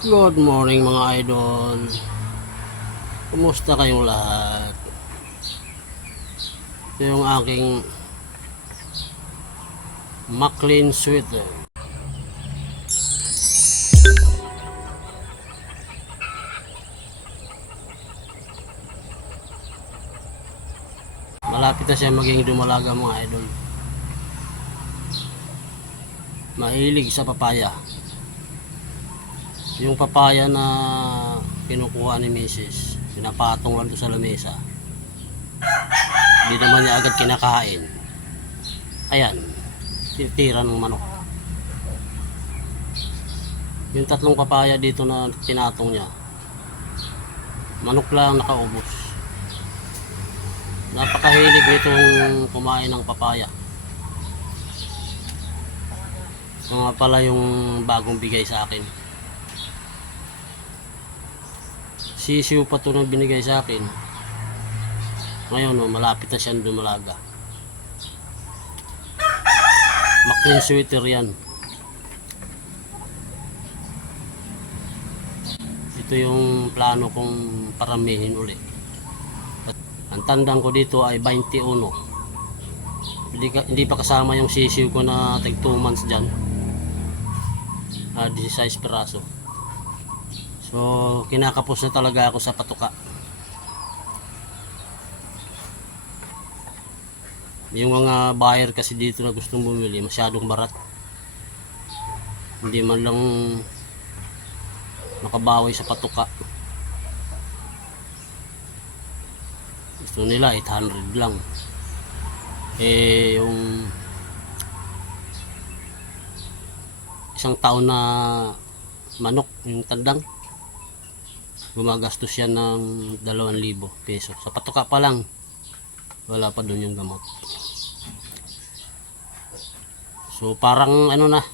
Good morning mga idol. Kumusta kayong lahat? Ito yung aking McLean sweater. Malapit na siya maging dumalaga mga idol. Mahilig sa papaya. Yung papaya na kinukuha ni Mrs. Pinapatong lang doon sa lamesa. Hindi naman niya agad kinakain. Ayan. Titira ng manok. Yung tatlong papaya dito na tinatong niya. Manok lang nakaubos. Napakahilig nitong kumain ng papaya. Nga pala yung bagong bigay sa akin. Sisiw pa ito binigay sa akin. Ngayon, oh, malapit na siyang dumalaga. McLean sweater yan. Ito yung plano kong paramihin uli. Ang tandang ko dito ay 21. Hindi, ka, hindi pa kasama yung sisiw ko na tag 2 months dyan. Ah, 16 peraso. So, kinakapos na talaga ako sa patuka. Yung mga buyer kasi dito na gustong bumili, masyadong barat. Hindi man lang makabawi sa patuka. Gusto nila 800 lang. Eh, yung isang taon na manok, yung tandang, gumagastos siya ng 2,000 peso. Sa patuka pa lang, wala pa doon yung gamot. So parang ano na,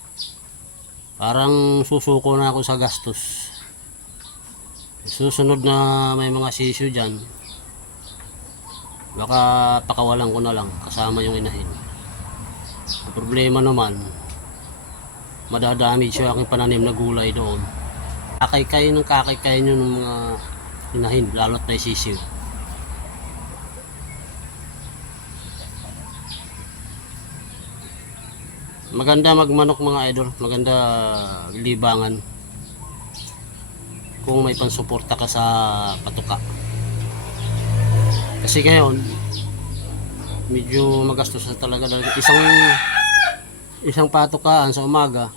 parang susuko na ako sa gastos. Susunod na may mga sisyo dyan, baka pakawalan ko na lang kasama yung inahin. Ang problema naman, madadamage yung aking pananim na gulay doon. Kakay-kay ng kakay-kay nyo ng mga inahin, lalo't may sisiw. Maganda magmanok mga idol, maganda libangan. Kung may pansuporta ka sa patuka. Kasi ngayon, medyo magastos na talaga isang isang patukaan sa umaga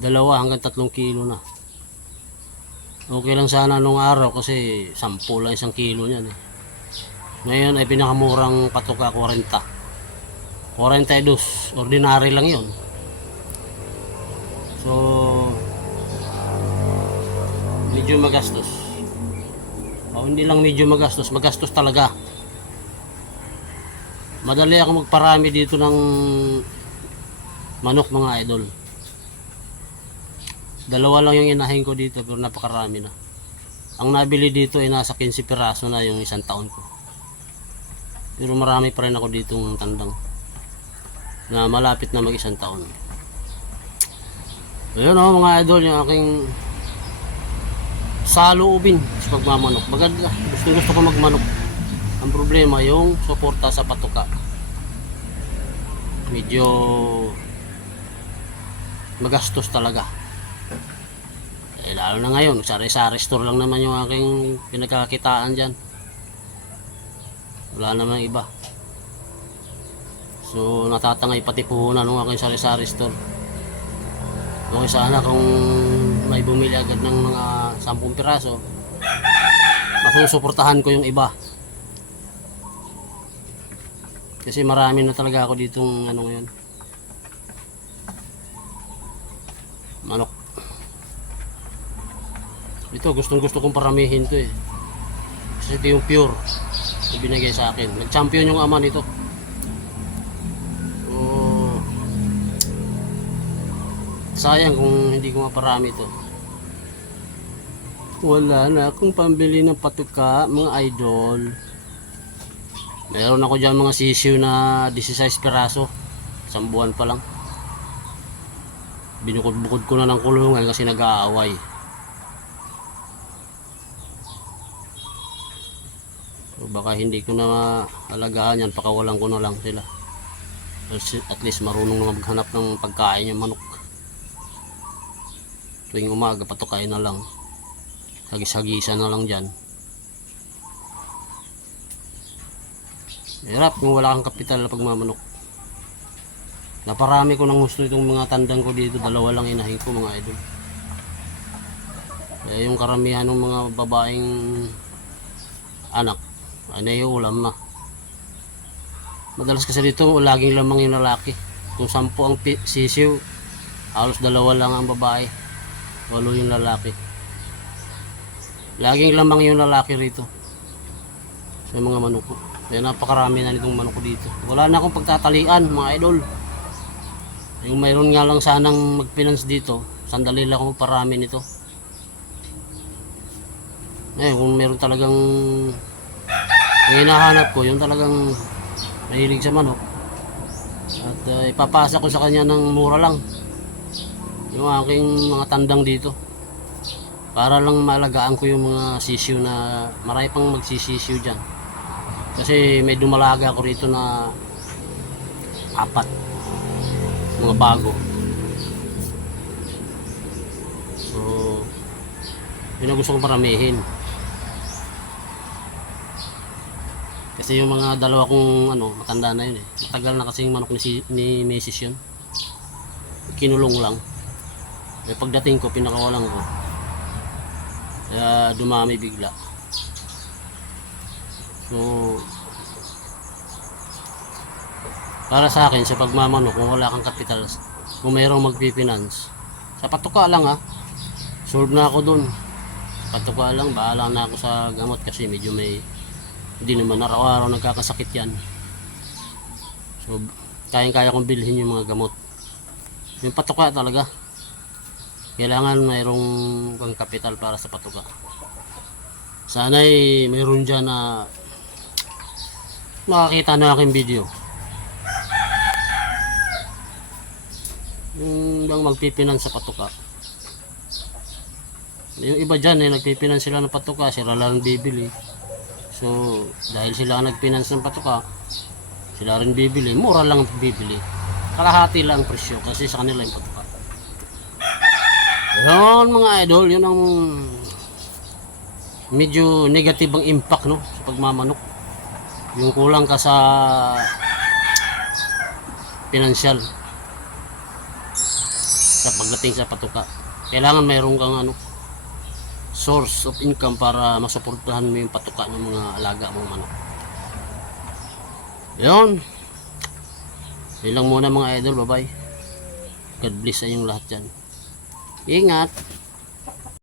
dalawa hanggang tatlong kilo na. Okay lang sana nung araw kasi 10 lang isang kilo niyan eh. ngayon ay pinakamurang patuka 40 42 ordinary lang yon so medyo magastos. O hindi lang medyo magastos magastos talaga. Madali ako magparami dito ng manok mga idol dalawa lang yung inahin ko dito pero napakarami na. Ang nabili dito ay nasa 15 piraso na yung isang taon ko. Pero marami pa rin ako ditong tandang na malapit na mag isang taon. Ayun o mga idol yung aking saloobin sa pagmamanok. Maganda gusto gusto ko magmanok. Ang problema yung suporta sa patuka. Medyo magastos talaga eh, lalo na ngayon sari-sari store lang naman yung aking pinagkakitaan dyan wala naman iba so natatangay pati puhunan ng aking sari-sari store okay sana kung may bumili agad ng mga 10 piraso masusuportahan ko yung iba kasi marami na talaga ako ditong ano ngayon. Manok. Ito gustong gusto kong paramihin to eh. Kasi ito yung pure. na binigay sa akin. Nag-champion yung ama nito. Oh. Sayang kung hindi ko maparami ito. Wala na akong pambili ng patuka, mga idol. Meron ako dyan mga sisiw na 16 piraso. Isang buwan pa lang. binukod-bukod ko na ng kulungan kasi nag-aaway. Baka hindi ko na alagaan yan, pakawalan ko na lang sila. At- least marunong na maghanap ng pagkain yung manok. Tuwing umaga, patukain na lang. Hagis-hagisa na lang dyan. Hirap kung wala kang kapital na pagmamanok. Naparami ko ng gusto itong mga tandang ko dito. Dalawa lang inahin ko mga idol. Kaya yung karamihan ng mga babaeng anak ay naiulam na. Madalas kasi dito laging lamang yung lalaki. Kung sampu ang sisiw, halos dalawa lang ang babae. Walo yung lalaki. Laging lamang yung lalaki rito. Sa mga manok ko. Kaya napakarami na nitong manok dito. Wala na akong pagtatalian mga idol. Yung mayroon nga lang sanang mag-finance dito, sandali lang ako parami nito. Eh, kung meron talagang ang hinahanap ko, yung talagang mahilig sa manok. At uh, ipapasa ko sa kanya ng mura lang. Yung aking mga tandang dito. Para lang malagaan ko yung mga sisiw na marami pang magsisisiw dyan. Kasi may dumalaga ako rito na apat. Mga bago. So, yun ang gusto kong paramihin. Kasi yung mga dalawa kong ano, matanda na yun eh. Matagal na kasi yung manok ni, si- ni Mrs. yun. Kinulong lang. Eh, pagdating ko, pinakawalan ko. Kaya dumami bigla. So, para sa akin, sa pagmamanok, kung wala kang kapital, kung mayroong magpipinance, sa patuka lang ha, solve na ako dun. Sa patuka lang, bahala na ako sa gamot kasi medyo may, hindi naman araw-araw nagkakasakit yan. So, kayang-kaya kong bilhin yung mga gamot. Yung patuka talaga, kailangan mayroong kang kapital para sa patuka. Sana'y mayroon dyan na makakita na aking video. Yung bang magpipinan sa patuka. Yung iba dyan eh, nagpipinan sila ng patuka, sila lang bibili. So, dahil sila ang nagpinan ng patuka, sila rin bibili. Mura lang ang bibili. Kalahati lang ang presyo kasi sa kanila yung patuka. Yun mga idol, yun ang medyo negative ang impact no sa pagmamanok. Yung kulang ka sa financial sa pagdating sa patuka. Kailangan mayroon kang ano source of income para masuportahan mo yung patuka ng mga alaga mong manok. Yun. Yun lang muna mga idol. Bye-bye. God bless sa inyong lahat dyan. Ingat.